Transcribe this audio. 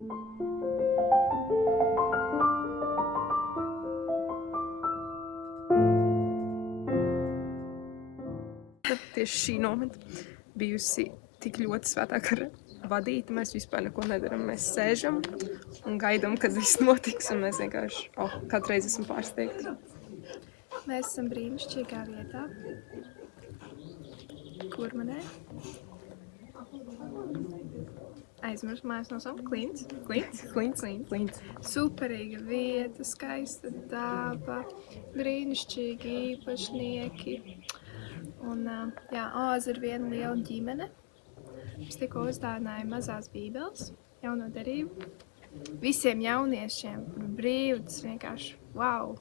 Tieši šī nometne bijusi tik ļoti svētā kara vadīta. Mēs vispār neko nedaram. Mēs sēžam un gaidām, kad viss notiks. Un mēs vienkārši katru reizi esam pārsteigti. Mēs esam brīnišķīgā vietā. Kur manē? Aizmirst mājas nosaukt. Klints. Superīga vieta, skaista daba, brīnišķīgi īpašnieki. Un oāze ir viena liela ģimene. Mums tikko uzdāvināja mazās bībeles, jauno derību. Visiem jauniešiem brīvi, tas vienkārši wow!